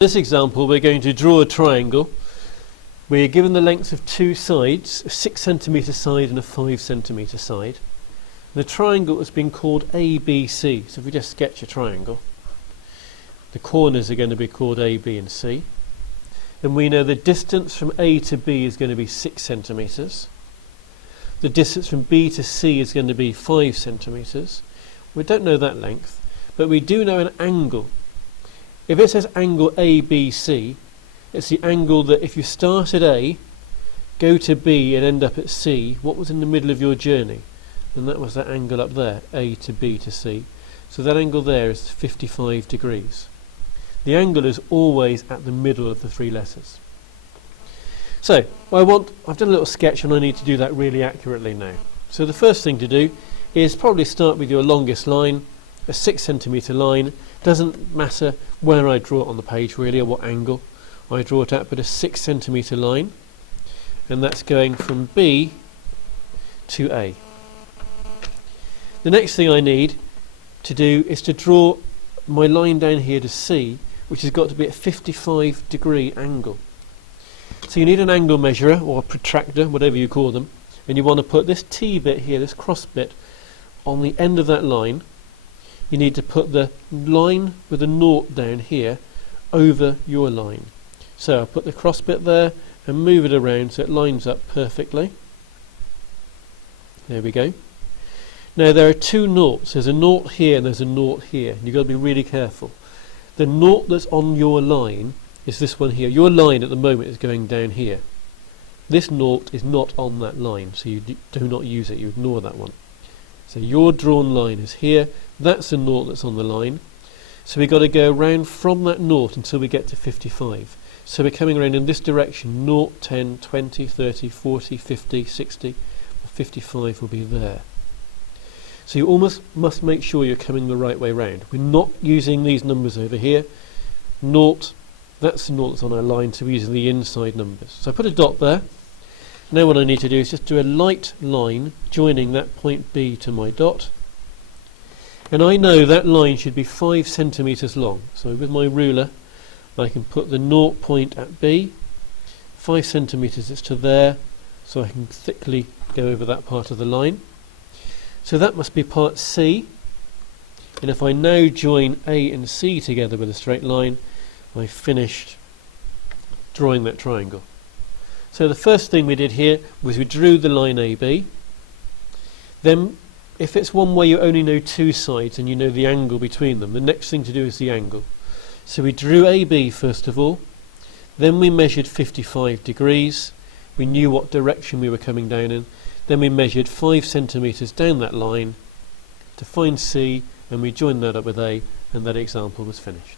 In this example we're going to draw a triangle. We're given the lengths of two sides, a 6 centimetre side and a 5 centimetre side. The triangle has been called ABC, so if we just sketch a triangle, the corners are going to be called A, B and C. And we know the distance from A to B is going to be 6 centimetres. The distance from B to C is going to be 5 centimetres. We don't know that length, but we do know an angle. If it says angle ABC, it's the angle that if you start at A, go to B and end up at C, what was in the middle of your journey? And that was that angle up there, A to B to C. So that angle there is 55 degrees. The angle is always at the middle of the three letters. So I've done a little sketch and I need to do that really accurately now. So the first thing to do is probably start with your longest line, a 6 centimetre line. Doesn't matter where I draw it on the page really, or what angle I draw it at, but a 6 centimetre line, and that's going from B to A. The next thing I need to do is to draw my line down here to C, which has got to be at a 55 degree angle. So you need an angle measurer or a protractor, whatever you call them, and you want to put this T bit here, this cross bit, on the end of that line. You need to put the line with a naught down here over your line. So I'll put the cross bit there and move it around so it lines up perfectly. There we go. Now there are two naughts. There's a naught here and there's a naught here. You've got to be really careful. The naught that's on your line is this one here. Your line at the moment is going down here. This naught is not on that line, so you do not use it. You ignore that one. So your drawn line is here. That's the naught that's on the line. So we've got to go around from that naught until we get to 55. So we're coming around in this direction. 0, 10, 20, 30, 40, 50, 60, 55 will be there. So you almost must make sure you're coming the right way round. We're not using these numbers over here. 0, that's the naught that's on our line, so we're using the inside numbers. So I put a dot there. Now what I need to do is just do a light line joining that point B to my dot. And I know that line should be 5 centimetres long. So with my ruler I can put the naught point at B. 5 centimetres is to there, so I can thickly go over that part of the line. So that must be part C. And if I now join A and C together with a straight line, I've finished drawing that triangle. So the first thing we did here was we drew the line AB. Then if it's one where you only know two sides and you know the angle between them, the next thing to do is the angle. So we drew AB first of all, then we measured 55 degrees, we knew what direction we were coming down in, then we measured 5 centimetres down that line to find C, and we joined that up with A, and that example was finished.